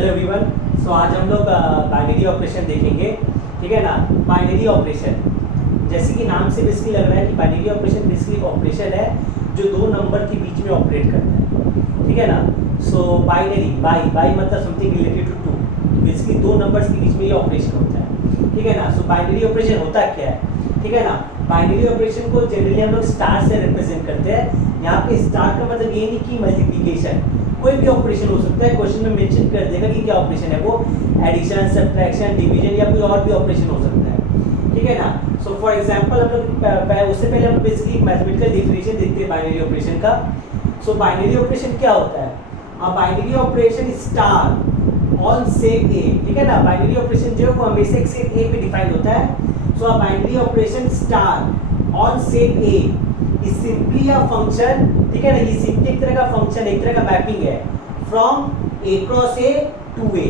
Hello everyone. सो आज हम लोग बाइनरी ऑपरेशन देखेंगे, ठीक है ना। बाइनरी ऑपरेशन जैसे कि नाम से बेसिकली लग रहा है कि बाइनरी ऑपरेशन बेसिकली ऑपरेशन है जो दो नंबर के बीच में ऑपरेट करता है, ठीक है ना। सो बाइनरी बाई मतलब something related to two, basically दो नंबर्स के बीच में ये ऑपरेशन होता है, ठीक है ना। सो बाइनरी ऑपरेशन होता क्या है, ठीक है ना। बाइनरी ऑपरेशन को जनरली हम लोग स्टार से रिप्रेजेंट करते हैं। यहाँ पे स्टार का मतलब ये नहीं कि मल्टीप्लिकेशन, कोई भी ऑपरेशन हो सकता है। क्वेश्चन में मेंशन कर देगा कि क्या ऑपरेशन है वो, एडिशन, सब्ट्रैक्शन, डिवीजन या कोई और भी ऑपरेशन हो सकता है, ठीक है ना। सो फॉर एग्जांपल हम लोग उससे पहले हम बेसिकली मैथमेटिकल डेफिनेशन देखते हैं बाइनरी ऑपरेशन का। सो बाइनरी ऑपरेशन क्या होता है? Binary operation star on set ए, ठीक है ना। बाइनरी ऑपरेशन जो है वो हमेशा एक सेट ए पे डिफाइन होता है। सो binary operation star on set A is simply a function, ठीक है ना। ये सिंपली एक तरह का फंक्शन, एक तरह का मैपिंग है from A cross A to A,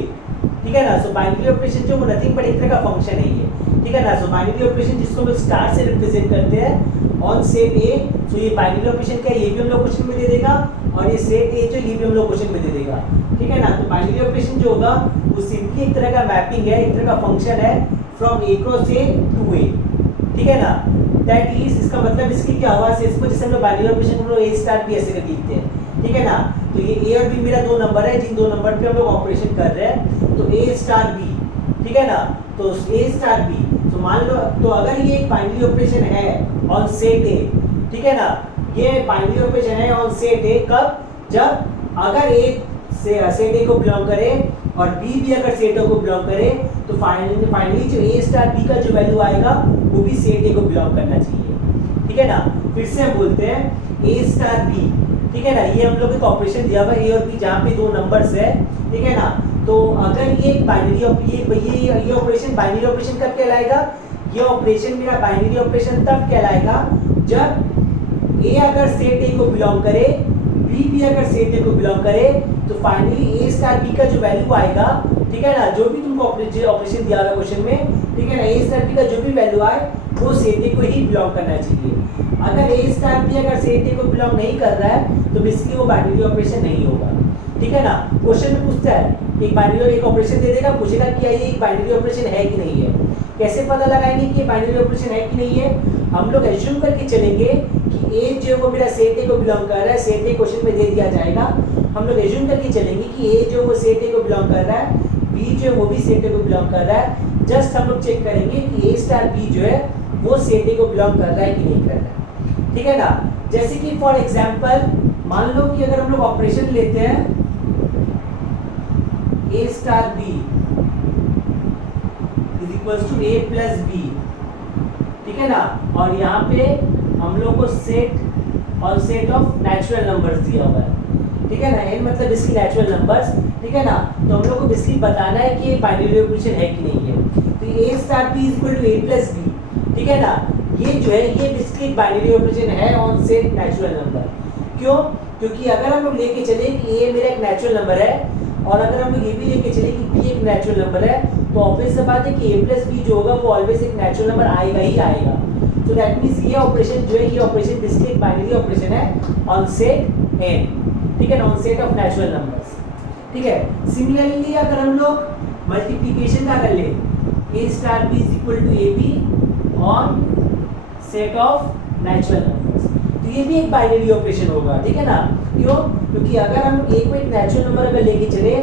ठीक है ना। सो बाइनरी ऑपरेशन जो वो नथिंग बट एक तरह का फंक्शन है ये, ठीक है ना। सो बाइनरी ऑपरेशन जिसको हम स्टार से रिप्रेजेंट करते हैं ऑन सेट ए। सो ये बाइनरी ऑपरेशन क्या है, ये भी हम लोग क्वेश्चन में दे देगा, और ये सेट ए जो ये भी हम लोग क्वेश्चन में दे देगा, ठीक है ना। तो बाइनरी ऑपरेशन जो होगा वो सिंपली एक तरह का मैपिंग है, एक तरह का फंक्शन है from A cross A to A, ठीक है ना। दैट इज, इसका मतलब इसकी क्या हुआ, इसको जैसे हम लोग बाइनरी ऑपरेशन हम लोग ए स्टार बी ऐसे करके लिखते हैं, ठीक है ना। तो ये ए और बी मेरा दो नंबर है, जिन दो नंबर पे हम लोग ऑपरेशन कर रहे हैं। तो ए स्टार बी, ठीक है ना। तो ए स्टार बी, तो मान लो, तो अगर ये एक बाइनरी ऑपरेशन है ऑन सेट ए, ठीक है ना। ये बाइनरी ऑपरेशन है ऑन सेट ए कब, जब अगर ए सेट ए को बिलोंग करे और बी भी अगर सेट ए को बिलोंग करे, तो फाइनली जो ए स्टार बी का जो वैल्यू आएगा वो भी सेट ए को बिलोंग करना चाहिए, ठीक है ना। फिर से हम बोलते हैं ए स्टार बी, ठीक है ना। ये हम लोग एक ऑपरेशन दिया हुआ है ए और बी, जहाँ पे दो नंबर्स है, ठीक है ना। तो अगर ये बाइनरी ये ऑपरेशन बाइनरी ऑपरेशन कब कहलाएगा, ये ऑपरेशन मेरा बाइनरी ऑपरेशन तब कहलाएगा जब ए अगर सेट ए को बिलोंग करे, बी भी अगर सेट ए को बिलोंग करे, तो फाइनली ए स्टार बी का जो वैल्यू आएगा, ठीक है ना, जो भी तुमको ऑपरेशन दिया हुआ क्वेश्चन में, ठीक है ना, ए स्टार बी का जो भी वैल्यू आए वो सेट ए को ही बिलोंग करना चाहिए। अगर ए स्टार बी अगर सेट ए को बिलोंग नहीं कर रहा है तो बेसिकली वो बाइनरी ऑपरेशन नहीं होगा, ठीक है ना। क्वेश्चन में पूछता है एक बाइनरी एक ऑपरेशन दे देगा, पूछेगा कि ये एक बाइनरी ऑपरेशन है कि नहीं है। कैसे पता लगाएंगे कि ये बाइनरी ऑपरेशन है कि नहीं है? हम लोग एज्यूम करके चलेंगे कि ए जो वो मेरा सेट ए को बिलोंग कर रहा है, सेट ए क्वेश्चन में दे दिया जाएगा। हम लोग एज्यूम करके चलेंगे कि ए जो वो सेट ए को बिलोंग कर रहा है, बी जो वो भी सेट ए को बिलोंग कर रहा है। जस्ट हम लोग चेक करेंगे कि ए स्टार बी जो है वो सेट ए को बिलोंग कर रहा है कि नहीं कर रहा है, ठीक है ना। जैसे कि फॉर एग्जांपल मान लो कि अगर हम लोग ऑपरेशन लेते हैं A star B is equals to A plus B, ठीक है ना। और यहाँ पे हम लोग को सेट और सेट ऑफ नेचुरल नंबर्स दिया हुआ है, ठीक है ना। एन मतलब इसकी नेचुरल नंबर्स, ठीक है ना। तो हम लोग को बेसिकली बताना है कि ये बाइनरी ऑपरेशन है कि नहीं है। तो A star B is equal to A plus B, ठीक है ना। ये जो है ये बेसिकली बाइनरी ऑपरेशन है ऑन सेट नेचुरल नंबर। क्यों? क्योंकि अगर हम लोग लेके चले कि ए मेरा एक नेचुरल नंबर है, और अगर हम लोग ये भी लेके चले कि बी एक नेचुरल नंबर है, तो ऑब्वियस सी बात है कि ए प्लस बी जो होगा वो ऑलवेज एक नेचुरल नंबर आएगा ही आएगा। तो दैट मीन्स ये ऑपरेशन जो है ये ऑपरेशन बेसिकली एक बाइनरी ऑपरेशन है ऑन सेट एन, ठीक है ना, on set of natural numbers, ठीक है। सिमिलरली अगर हम लोग मल्टीप्लिकेशन का कर ले, A star B is equal to A B on set of natural numbers, तो ये भी एक बाइनरी ऑपरेशन होगा, ठीक है ना। क्यों? क्योंकि अगर हम ए को एक नेचुरल नंबर अगर लेके चले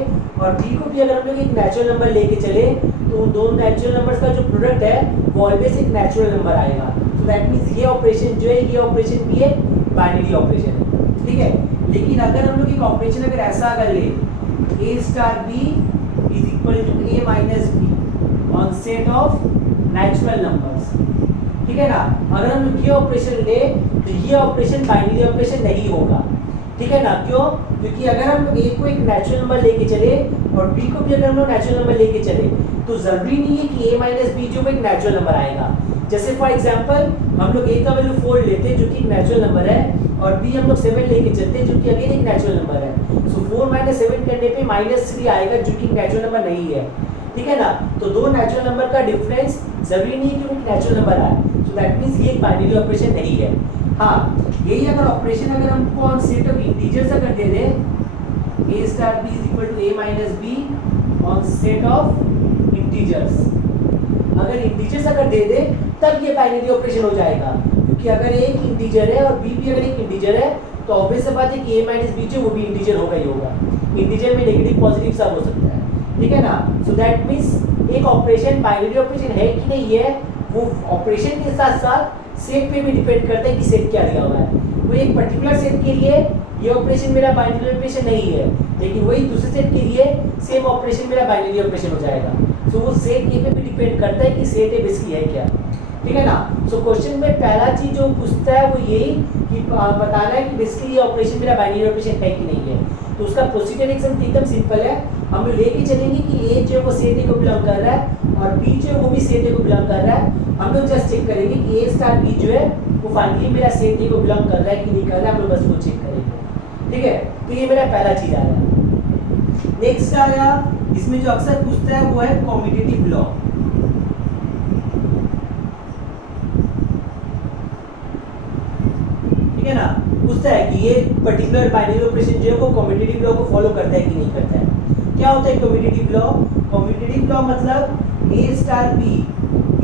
और बी को भी अगर हम लोग एक नेचुरल नंबर लेके चले, तो उन दोनों नेचुरल नंबर्स का जो प्रोडक्ट है वो ऑलवेज एक नेचुरल नंबर आएगा। तो दैट मीन्स ये ऑपरेशन जो है ये ऑपरेशन भी एक बाइनरी ऑपरेशन है, ठीक है। लेकिन अगर हम लोग एक ऑपरेशन अगर ऐसा कर ले, A star B is equal to A minus B on set of natural numbers, ठीक है ना। अगर हम लोग ये ऑपरेशन ले तो ये ऑपरेशन बाइनरी ऑपरेशन नहीं होगा, ठीक है ना। क्यों? क्योंकि अगर हम लोग ए को एक नेचुरल नंबर लेके चले और बी को भी अगर हम लोग नेचुरल नंबर लेके चले, तो जरूरी नहीं है कि ए माइनस बी जो एक नेचुरल नंबर आएगा। जैसे फॉर एग्जांपल हम लोग ए का वैल्यू 4 लेते हैं जो कि एक नेचुरल नंबर है, और बी हम लोग 7 लेके चलते हैं जो कि अगेन एक नेचुरल नंबर है। सो 4 माइनस 7 करने पे -3 आएगा जो कि नेचुरल नंबर नहीं है, ठीक है ना। तो दो नेचुरल नंबर का डिफरेंस जरूरी नहीं है कि वो नेचुरल नंबर आए। सो दैट मीन्स ये एक बाइनरी ऑपरेशन नहीं है। हाँ, यही अगर ऑपरेशन अगर हमको ऑन सेट ऑफ इंटीजर्स अगर दे दे, A star B is equal to A minus B on set of integers. अगर इंटीजर्स अगर दे दे तब ये बाइनरी ऑपरेशन हो जाएगा, क्योंकि अगर एक इंटीजर है और बी भी अगर एक इंटीजर है तो ऑब्वियस सी बात है कि ए माइनस बी जो वो भी इंटीजर होगा ही होगा। इंटीजर में नेगेटिव पॉजिटिव सब हो सकता है, ठीक है ना। सो दैट मीन्स एक ऑपरेशन बाइनरी ऑपरेशन है कि नहीं है, वो ऑपरेशन के साथ साथ सेट पे भी डिपेंड करता है कि सेट क्या दिया हुआ है। वो एक पर्टिकुलर सेट के लिए ये ऑपरेशन मेरा बाइनरी ऑपरेशन नहीं है, लेकिन वही दूसरे सेट के लिए सेम ऑपरेशन मेरा बाइनरी ऑपरेशन हो जाएगा। सो वो सेट ए पे भी डिपेंड करता है कि सेट ए बेसिकली है क्या, ठीक है ना। सो क्वेश्चन में पहला चीज जो पूछता है वो यही कि बताना है कि बेसिकली ये ऑपरेशन मेरा बाइनरी ऑपरेशन है कि नहीं है। तो उसका प्रोसीजर एकदम सिंपल है। हम लोग लेके चलेंगे कि ए जो है वो सेट ए को बिलोंग कर रहा है और बी जो है वो भी सेट ए को बिलोंग कर रहा है। हम लोग जस्ट चेक करेंगे कि ए स्टार बी जो है वो फाइनली मेरा सेट ए को बिलोंग कर रहा है कि नहीं कर रहा है, हम लोग बस वो चेक करेंगे, ठीक है। तो ये मेरा पहला चीज आया। नेक्स्ट आया, इसमें जो अक्सर पूछता है वो है कॉम्यूटेटिव लॉ। ठीक है ना, पूछता है कि ये पर्टिकुलर बाइनरी ऑपरेशन जो है वो कॉम्यूटेटिव लॉ को फॉलो करता है कि नहीं करता है। क्या होता है कॉम्यूटेटिव लॉ? कॉम्यूटेटिव लॉ मतलब A star B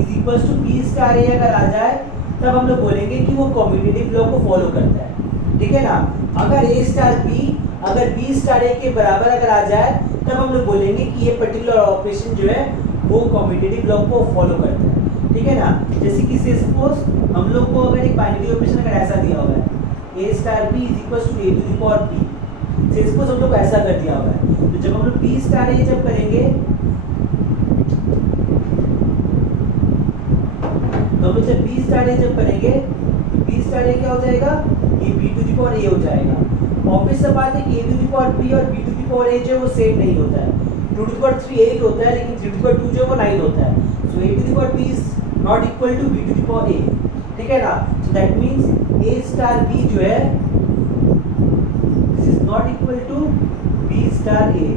is equal to B star A अगर आ जाए तब हम लोग बोलेंगे कि वो कॉम्यूटेटिव लॉ को फॉलो करता है, ठीक है ना। अगर ए स्टार बी अगर बी स्टार ए के बराबर अगर आ जाए तब हम लोग बोलेंगे कि ये पर्टिकुलर ऑपरेशन जो है वो कॉम्यूटेटिव लॉ को फॉलो करता है, ठीक है ना। जैसे कि से सपोज हम लोग को अगर एक बाइनरी ऑपरेशन अगर ऐसा दिया हुआ है A star B is equal to A to the power B, say suppose हम लोग को ऐसा कर दिया हुआ है, तो जब हम लोग बी स्टार ए जब करेंगे तो हम लोग जब बी स्टार ए जब करेंगे तो बी स्टार ए क्या हो जाएगा, ये बी टू द पावर ए हो जाएगा। ऑब्वियस सा बात है कि ए टू द पावर बी और बी टू द पावर ए जो है वो सेम नहीं होता है। 2 टू द पावर 3 8 होता है, लेकिन 3 टू द पावर 2 जो है वो 9 होता है। So A to the power B is not equal to B to the power A, ठीक है ना। So that means A star B जो है this is not equal to B star A.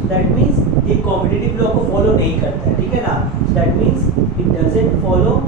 So that means ये commutative law को follow नहीं करता है, ठीक है ना। So that means it doesn't follow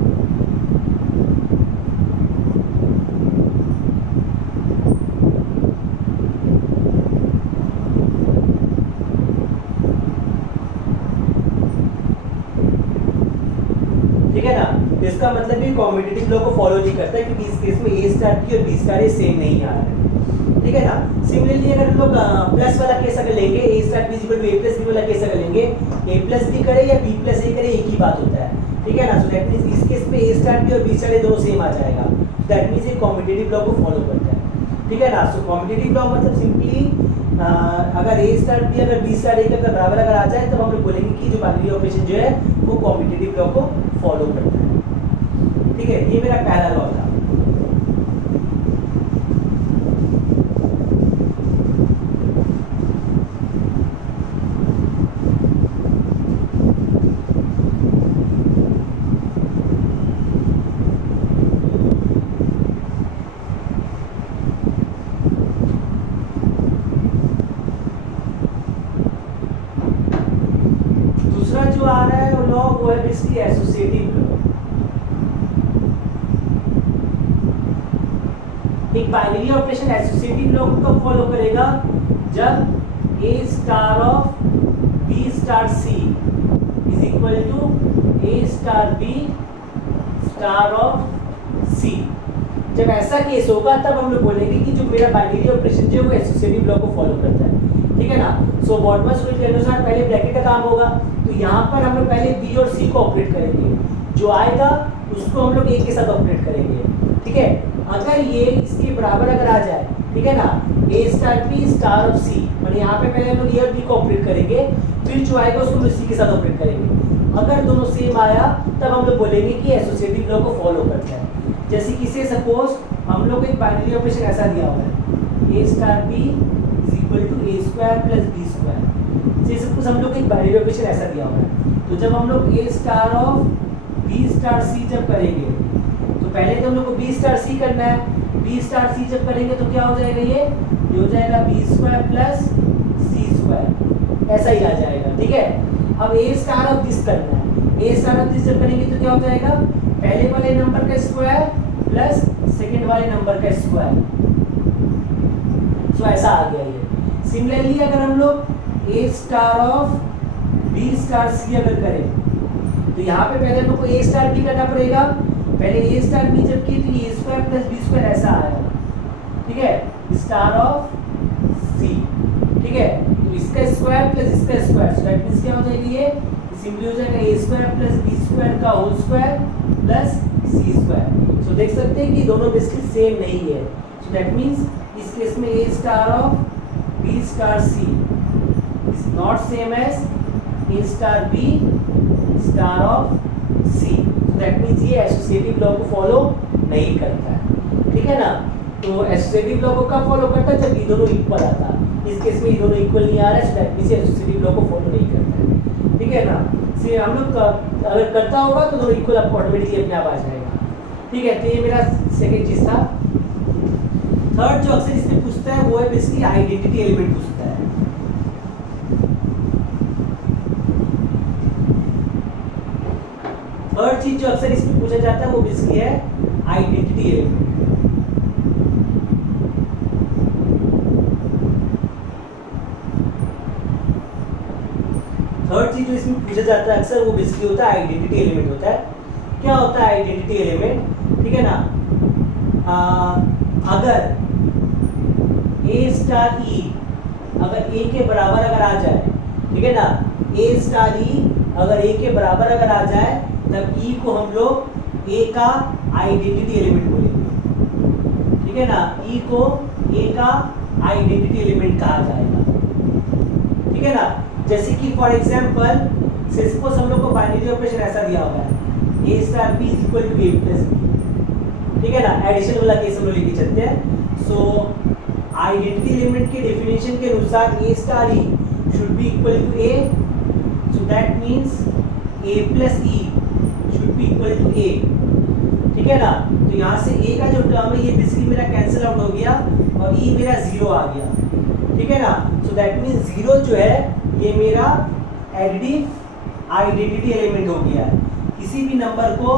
इसका मतलब ये कॉम्यूटेटिव लॉ को फॉलो नहीं करता है, क्योंकि इस केस में ए स्टार बी और बी स्टार ए सेम नहीं आ रहा है, ठीक है ना। सिमिलरली अगर हम लोग प्लस वाला केस अगर लेंगे A star B equal to A plus B वाला केस अगर लेंगे, ए प्लस बी करे या बी प्लस ए करे एक ही बात होता है, ठीक है ना। सो दैट मींस इस केस में ए स्टार बी और बी स्टार ए दोनों सेम आ जाएगा। दैट मींस ये कॉम्यूटेटिव लॉ को फॉलो करता है, ठीक है ना। सो कॉम्यूटेटिव लॉ मतलब सिंपली अगर ए स्टार बी अगर बी स्टार ए का बराबर अगर आ जाए तब हम लोग बोलेंगे कि जो बाइनरी ऑपरेशन जो है वो कॉम्यूटेटिव लॉ को फॉलो करता है, ठीक है। ये मेरा पहला लॉ था। दूसरा जो आ रहा है लॉ वो है बेसिकली एसोसिएटिव लॉ। एक बाइनरी ऑपरेशन एसोसिएटिव लॉ को कब फॉलो करेगा, जब A star of B star C is equal to A star B star of C. जब ऐसा केस होगा तब हम लोग बोलेंगे कि जो मेरा बाइनरी ऑपरेशन जो है वो एसोसिएटिव लॉ को फॉलो करता है, ठीक है ना। सो बॉटमस रूल के अनुसार पहले ब्रैकेट का काम होगा, तो यहाँ पर हम लोग पहले बी और सी को ऑपरेट करेंगे, जो आएगा उसको हम लोग ए के साथ ऑपरेट करेंगे, ठीक है। अगर ये इसके बराबर अगर आ जाए, ठीक है ना, A star B star of सी, मतलब यहाँ पे पहले हम लोग ए और बी को ऑपरेट करेंगे, फिर जो आएगा उसको हम सी के साथ ऑपरेट करेंगे। अगर दोनों सेम आया तब हम लोग बोलेंगे कि एसोसिएटिव लॉ को फॉलो करता है। जैसे कि से सपोज हम लोग एक बाइनरी ऑपरेशन ऐसा दिया हुआ है A star B is equal to A square plus B square. से सपोज हम लोग एक बाइनरी ऑपरेशन ऐसा दिया हुआ है, तो जब हम लोग ए स्टार ऑफ बी स्टार सी जब करेंगे तो पहले तो हम लोग को बी स्टार सी करना है। बी स्टार सी जब करेंगे तो क्या हो जाएगा, ये हो जाएगा B square plus C square, ऐसा ही आ जाएगा, ठीक है। अब ए स्टार ऑफ दिस करना है। ए स्टार ऑफ दिस जब करेंगे तो क्या हो जाएगा, पहले वाले नंबर का स्क्वायर प्लस सेकंड वाले नंबर का स्क्वायर। सो ऐसा आ गया ये। सिमिलरली अगर हम लोग ए स्टार ऑफ बी स्टार सी अगर करें तो यहाँ पे पहले हम लोग को ए स्टार बी करना पड़ेगा। पहले ए स्टार बी जब की तो ये स्क्वायर प्लस बी स्क्वायर ऐसा आएगा, ठीक है, स्टार ऑफ सी, ठीक है। तो इसका स्क्वायर प्लस इसका स्क्वायर, सो दैट मींस क्या हो जाएगी, ये सिंपली हो जाएगा A square plus B square का whole square plus C square. So देख सकते हैं कि दोनों बेसिकली सेम नहीं है। सो दैट मींस इस केस में A star of B star C is not same as A star B star of C. So that means ये एसोसिएटिव लॉ को फॉलो नहीं करता है, ठीक है ना। तो एसोसिएटिव लॉ को कब फॉलो करता है, जब ये दोनों इक्वल आता है। इस केस में ये दोनों इक्वल नहीं आ रहा है, so that means associative law को फॉलो नहीं करता है, ठीक है ना। से हम लोग अगर करता होगा तो दोनों इक्वल आपको ऑटोमेटिकली अपने आप आ जाएगा, ठीक है। तो ये मेरा सेकंड चीज था। थर्ड जो अक्सर इसमें पूछता है वो है बेसिकली आइडेंटिटी एलिमेंट पूछता है। थर्ड चीज जो अक्सर इसमें पूछा जाता है वो बेसिकली है आइडेंटिटी एलिमेंट। थर्ड चीज जो इसमें पूछा जाता है अक्सर वो बेसिकली होता है आइडेंटिटी एलिमेंट होता है। क्या होता है आइडेंटिटी एलिमेंट, ठीक है ना। अगर ए स्टार ई अगर ए के बराबर अगर आ जाए, ठीक है ना, ए स्टार ई अगर ए के बराबर अगर आ जाए तब ई को हम लोग ए का आइडेंटिटी एलिमेंट बोलेंगे, ठीक है ना। ई को ए का आइडेंटिटी एलिमेंट कहा जाएगा, ठीक है ना। जैसे कि फॉर एग्जांपल सपोज हम लोग को बाइनरी ऑपरेशन ऐसा दिया हुआ है A star B is equal to A plus B, ठीक है ना। एडिशन वाला केस हम लोग लेके चलते हैं। सो आइडेंटिटी एलिमेंट के डेफिनेशन के अनुसार A star E should be equal to A, so that means A plus E should be equal to A, ठीक है ना। तो यहाँ से ए का जो टर्म है ये बेसिकली मेरा कैंसिल आउट हो गया और ई मेरा जीरो आ गया, ठीक है ना। सो दैट मींस जीरो जो है ये मेरा एडिटिव आइडेंटिटी एलिमेंट हो गया है। किसी भी नंबर को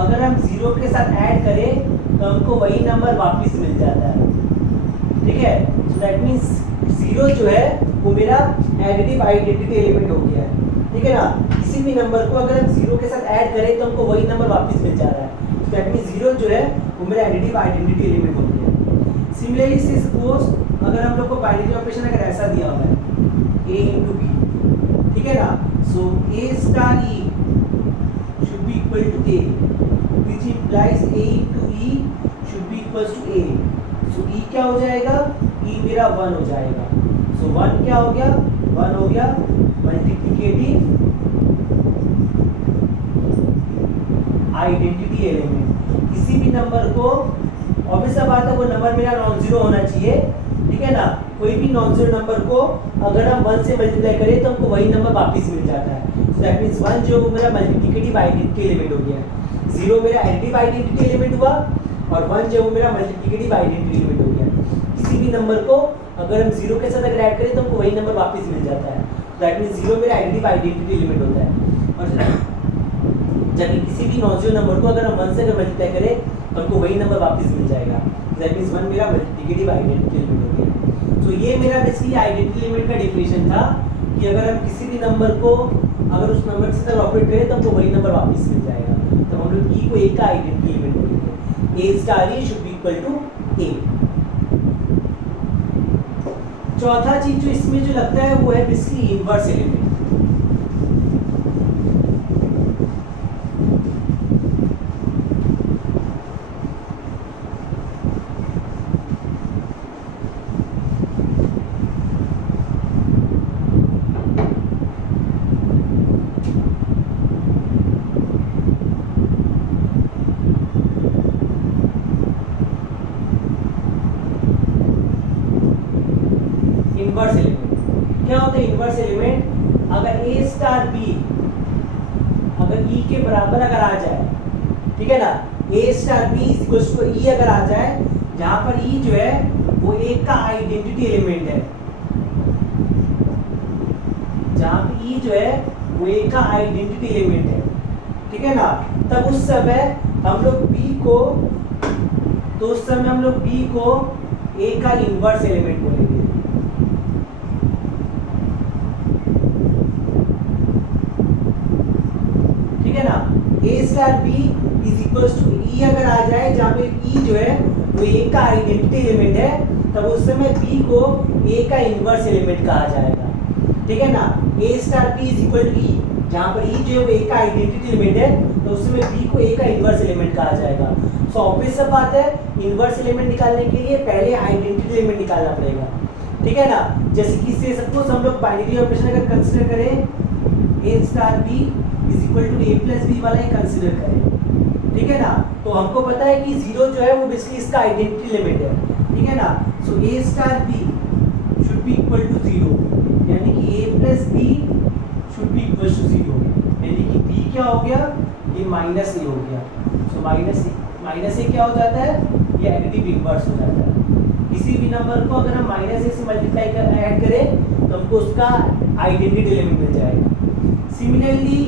अगर हम जीरो के साथ ऐड करें तो हमको वही नंबर वापस मिल जाता है, ठीक है। सो दैट मींस जीरो जो है वो मेरा एडिटिव आइडेंटिटी एलिमेंट हो गया है, ठीक है ना। किसी भी नंबर को अगर हम जीरो के साथ ऐड करें तो हमको वही नंबर वापस मिल जा रहा है। सो दैट मींस जीरो जो है वो मेरा एडिटिव आइडेंटिटी एलिमेंट हो गया है। सिमिलरली से सपोज अगर हम लोग को बाइनरी ऑपरेशन अगर ऐसा दिया हुआ है a into b, ठीक है ना। सो a star e should be equal to a, which implies a into e should be equals to a. So e क्या हो जाएगा, e मेरा 1 हो जाएगा। सो 1 क्या हो गया, 1 हो गया मल्टीप्लिकेटिव आइडेंटिटी एलिमेंट। किसी भी नंबर को ऑब्वियस बात है वो नंबर मेरा नॉन जीरो होना चाहिए, ठीक है ना। कोई भी नॉन जीरो नंबर को अगर हम 1 से मल्टीप्लाई करें तो हमको वही नंबर वापस मिल जाता है। सो दैट मींस 1 जो वो मेरा मल्टीप्लिकेटिव आइडेंटिटी एलिमेंट हो गया, 0 मेरा एडिटिव आइडेंटिटी एलिमेंट हुआ और 1 जो वो मेरा मल्टीप्लिकेटिव आइडेंटिटी एलिमेंट हो गया। किसी भी नंबर को अगर हम 0 के साथ अगर ऐड करें तो हमको वही नंबर वापस मिल जाता है। दैट मींस 0 मेरा एडिटिव आइडेंटिटी एलिमेंट होता है। और जबकि किसी भी नॉन जीरो नंबर को अगर हम 1 से अगर मल्टीप्लाई करें तो हमको वही नंबर वापस मिल जाएगा। दैट मींस 1 मेरा मल्टीप्लिकेटिव आइडेंटिटी एलिमेंट हो गया। तो ये मेरा बेसिकली आइडेंटिटी एलिमेंट का डेफिनेशन था कि अगर हम किसी भी नंबर को अगर उस नंबर से अगर ऑपरेट करें तो हमको वही नंबर वापस मिल जाएगा। तो हम लोग ई को ए का आइडेंटिटी एलिमेंट बोलेंगे। A star E should be equal to A. चौथा चीज जो इसमें जो लगता है वो है basically inverse element. Inverse element क्या होता है? इनवर्स एलिमेंट अगर ए स्टार बी अगर ई के बराबर अगर आ जाए, ठीक है ना, A star B is equals to E अगर आ जाए, जहां पर ई जो है वो ए का आइडेंटिटी एलिमेंट है, जहां पे ई जो है वो ए का आइडेंटिटी एलिमेंट है, ठीक है ना, तब उस समय हम लोग बी को ए का इनवर्स एलिमेंट बोलेंगे। Star B is equals to E अगर आ जाए, जहाँ पे ई जो है वो ए का आइडेंटिटी एलिमेंट है, तब उस समय बी को ए का इनवर्स एलिमेंट कहा जाएगा, ठीक है ना। A star B is equal to E, जहाँ पर ई जो है वो ए का आइडेंटिटी एलिमेंट है, तो उस समय बी को ए का इनवर्स एलिमेंट कहा जाएगा। सो ऑब्वियस सा बात है, इनवर्स एलिमेंट निकालने के लिए पहले आइडेंटिटी एलिमेंट निकालना पड़ेगा, ठीक है ना। जैसे कि से सपोज हम लोग बाइनरी ऑपरेशन अगर कंसीडर करें, A star B is equal to A plus B वाला ही कंसीडर करें, ठीक है ना। तो हमको पता है कि जीरो जो है वो बेसिकली इसका आइडेंटिटी एलिमेंट है, ठीक है ना। So A star B should be equal to zero, यानी कि A plus B should be equal to zero, यानी कि बी क्या हो गया, ये माइनस ए हो गया। सो माइनस ए क्या हो जाता है, ये एडिटिव इनवर्स हो जाता है। किसी भी नंबर को अगर हम माइनस ए से मल्टीप्लाई कर ऐड करें तो हमको उसका आइडेंटिटी एलिमेंट मिल जाएगा। सिमिलरली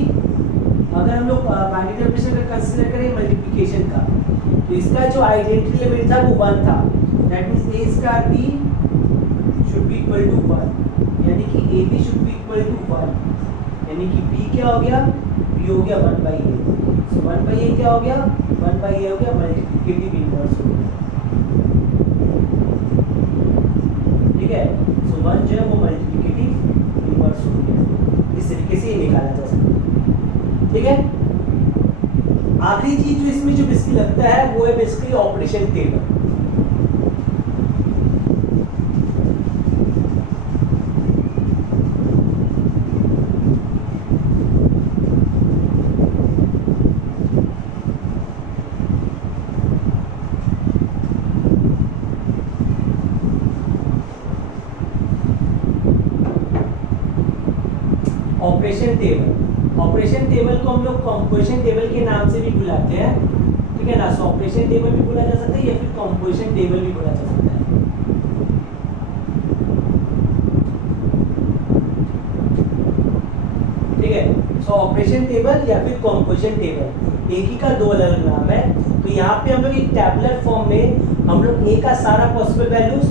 अगर हम लोग बाइनरी ऑपरेशन का कंसीडर करें मल्टीप्लिकेशन का, तो इसका जो आइडेंटिटी एलिमेंट था वो 1 था, that means A star B should be equal to 1, यानी कि a b should be equal to 1, यानी कि बी क्या हो गया, बी हो गया 1/a। सो 1/a क्या हो गया, 1/a हो गया मल्टीप्लिकेटिव इनवर्स हो गया, ठीक है। सो 1 जो है वो मल्टीप्लिकेटिव इनवर्स हो गया। इस तरीके से ये निकाला जा सकता है, ठीक है। आखिरी चीज जो इसमें जो बेसिकली लगता है वो है basically operation table. Operation table को हम लोग कंपोजिशन टेबल के नाम से भी बुलाते हैं, ठीक है ना। सो ऑपरेशन टेबल भी बोला जा सकता है या फिर कंपोजिशन टेबल भी बोला जा सकता है, ठीक है। सो ऑपरेशन टेबल या फिर कंपोजिशन टेबल एक ही का दो अलग अलग नाम है। तो यहाँ पे हम लोग एक टैबुलर फॉर्म में हम लोग ए का सारा पॉसिबल वैल्यूज,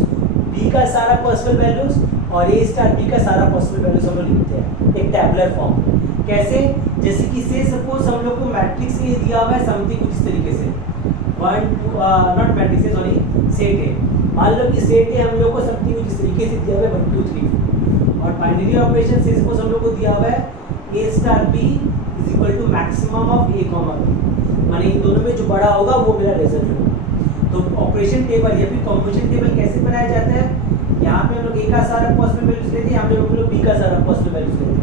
बी का सारा पॉसिबल वैल्यूज और ए स्टार बी का सारा पॉसिबल वैल्यूज हम लोग लिखते हैं एक टैबुलर फॉर्म। कैसे, जैसे कि से सपोज हम लोग को मैट्रिक्स ए दिया हुआ है समथिंग कुछ इस तरीके से, 1 2 नॉट मैट्रिक्स सॉरी सेट ए, मान लो कि सेट ए हम लोग को समथिंग कुछ इस तरीके से दिया हुआ है 1 2 3 4, और बाइनरी ऑपरेशन से सपोज हम लोग को दिया हुआ है A star B is equal to maximum of A comma B, माने इन दोनों में जो बड़ा होगा वो मेरा रिजल्ट होगा। तो ऑपरेशन टेबल या फिर कंपोजिशन टेबल कैसे बनाया जाता है, यहाँ पे हम लोग ए का सारा पॉसिबल वैल्यूज लेते हैं, यहाँ पे हम लोग बी का सारा पॉसिबल वैल्यूज लेते हैं।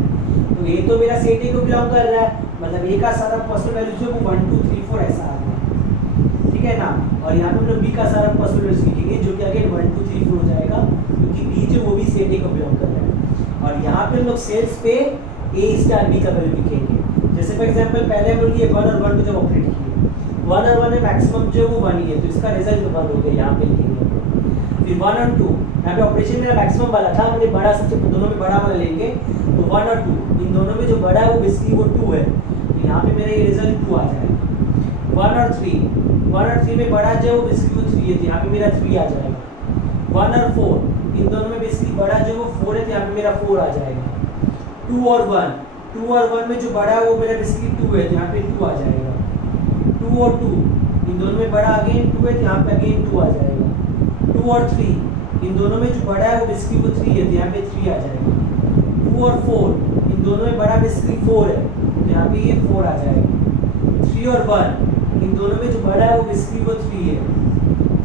तो ये तो मेरा सेट ए को बिलोंग कर रहा है, मतलब ए का सारा पॉसिबल वैल्यूज जो वो 1 2 3 4 ऐसा आ गया, ठीक है ना। और यहाँ पे हम लोग बी का सारा पॉसिबल वैल्यूज लिखेंगे जो कि अगेन 1 2 3 4 हो जाएगा, क्योंकि बी जो वो भी सेट ए को बिलोंग कर रहा है। और यहाँ पे हम लोग सेल्स पे ए स्टार बी का वैल्यू लिखेंगे। जैसे फॉर एग्जांपल पहले हम लोग ये 1 और 1 को जब ऑपरेट किए, 1 और 1 में मैक्सिमम जो है वो 1 ही है, तो इसका रिजल्ट 1 हो गया, यहाँ पे लिखेंगे। फिर 1 और 2, यहाँ पे ऑपरेशन मेरा मैक्सिमम वाला था, हमने बड़ा सबसे दोनों में बड़ा वाला लेंगे, तो 1 और 2 इन दोनों में जो बड़ा है वो बेसिकली वो 2 है, तो यहाँ पे मेरा ये रिजल्ट 2 आ जाएगा। 1 और 3 में बड़ा जो है वो बेसिकली वो 3 है, तो यहाँ पे मेरा 3 आ जाएगा। 1 और 4 इन दोनों में बेसिकली बड़ा जो है वो 4 है, तो यहाँ पे मेरा 4 आ जाएगा। 2 और 1 में जो बड़ा है वो मेरा बेसिकली 2 है, तो यहाँ पे 2 आ जाएगा। 2 और 2 इन दोनों में बड़ा अगेन 2 है, तो यहाँ पे अगेन 2 आ जाएगा। 2 और 3 इन दोनों में जो बड़ा है वो बेसिकली वो 3 है, तो यहाँ पे 3 आ जाएगा। 2 और 4 इन दोनों में बड़ा बेसिकली 4 है, तो यहाँ पे ये 4 आ जाएगा। 3 और 1 इन दोनों में जो बड़ा है वो बेसिकली वो 3 है।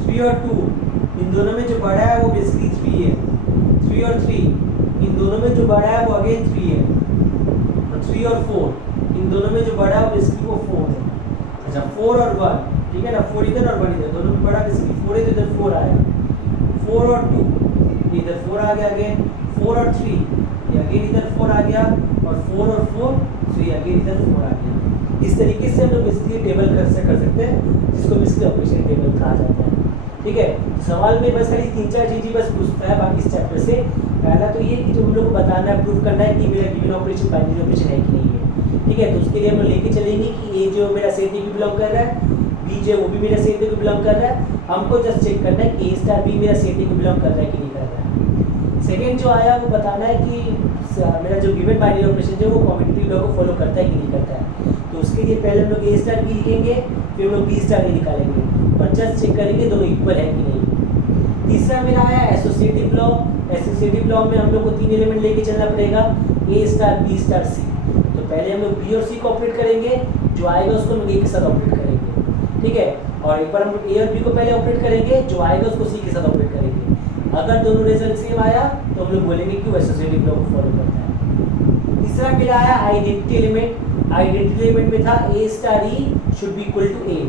3 और 2 इन दोनों में जो बड़ा है वो बेसिकली 3 है। 3 और 3 इन दोनों में जो बड़ा है वो अगेन 3 है। और 3 और 4 इन दोनों में जो बड़ा है वो बेसिकली वो 4 है। अच्छा 4 और 1, ठीक है ना, 4 इधर और 1 इधर, दोनों में बड़ा बेसिकली 4 है, तो इधर 4 आया। 4 और 2 इधर 4 आ गया अगेन। 4 और 3 ये अगेन इधर 4 आ गया, और 4 और 4 तो ये अगेन इधर 4 आ गया। इस तरीके से हम लोग बेसिकली टेबल कर सकते हैं, जिसको बेसिकली ऑपरेशन टेबल कहा जाता है, ठीक है। सवाल में बस खाली 3-4 चीज़ें बस पूछता है बाकी इस चैप्टर से। पहला तो ये कि जो हम लोग को बताना है, प्रूफ करना है कि मेरा गिवन ऑपरेशन बाइनरी ऑपरेशन है कि नहीं है, ठीक है। तो उसके लिए हम लोग लेके चलेंगे कि ए जो मेरा सेट ए को बिलोंग कर रहा है, बी जो वो भी मेरा सेट ए को बिलोंग कर रहा है। हमको जस्ट चेक करना है कि ए स्टार बी मेरा सेट ए को बिलोंग कर रहा है कि नहीं कर रहा है। सेकेंड जो आया वो बताना है कि मेरा जो गिवन बाइनरी ऑपरेशन जो है वो कम्यूटेटिव लॉ को फॉलो करता है कि नहीं करता है। तो उसके लिए पहले हम लोग ए स्टार बी लिखेंगे, फिर हम लोग बी स्टार ए निकालेंगे और जस्ट चेक करेंगे दोनों इक्वल है कि नहीं। तीसरा मेरा आया एसोसिएटिव लॉ। एसोसिएटिव लॉ में हम लोग को 3 एलिमेंट लेके चलना पड़ेगा, ए स्टार बी स्टार सी। तो पहले हम लोग बी और सी को ऑपरेट करेंगे, जो आएगा उसको हम लोग ए के साथ ऑपरेट करेंगे, ठीक है। और एक बार हम लोग ए और बी को पहले ऑपरेट करेंगे, जो आएगा उसको सी के साथ ऑपरेट करेंगे। अगर दोनों रिजल्ट सेम आया तो हम लोग बोलेंगे कि वो एसोसिएटिव लॉ को फॉलो करता है। तीसरा मेरा आया आइडेंटिटी एलिमेंट। आइडेंटिटी एलिमेंट में था A star E should be equal to A.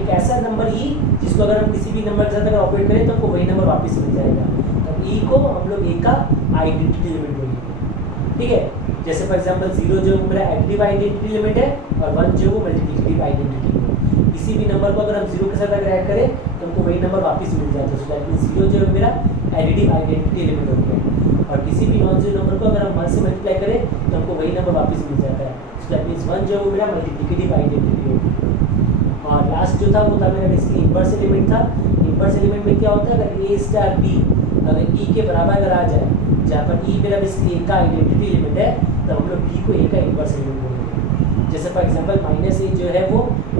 एक ऐसा नंबर ई जिसको अगर हम किसी भी नंबर के साथ अगर ऑपरेट करें तो हमको वही नंबर वापस मिल जाएगा। तो ई को हम लोग ए का आइडेंटिटी एलिमेंट बोलेंगे, ठीक है। जैसे फॉर एग्जांपल 0 जो मेरा एडिटिव आइडेंटिटी एलिमेंट है और 1 जो वो मल्टीप्लिकेटिव आइडेंटिटी है। किसी भी नंबर को अगर हम 0 के साथ अगर ऐड करें तो हमको वही नंबर वापस मिल जाता है। सो दैट मींस 0 जो है मेरा एडिटिव आइडेंटिटी एलिमेंट हो गया। और किसी भी नॉन जीरो नंबर को अगर हम 1 से मल्टीप्लाई करें तो हमको वही नंबर वापस मिल जाता है। सो दैट मींस 1 जो है वो मेरा मल्टीप्लिकेटिव आइडेंटिटी है। और लास्ट जो था वो था मेरा बेसिकली इनवर्स एलिमेंट था। इनवर्स एलिमेंट में क्या होता है, अगर ए स्टार बी अगर ई के बराबर अगर आ जाए, जहाँ पर ई मेरा बेसिकली ए का आइडेंटिटी एलिमेंट है, तो हम लोग बी को ए का इनवर्स एलिमेंट बोलेंगे। जैसे फॉर एग्जांपल माइनस ए जो है वो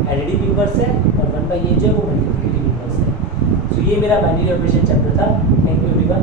एडिटिव इनवर्स है और 1/a जो है वो मल्टीप्लिकेटिव इनवर्स है। सो ये मेरा बाइनरी ऑपरेशन चैप्टर था। Thank you everyone.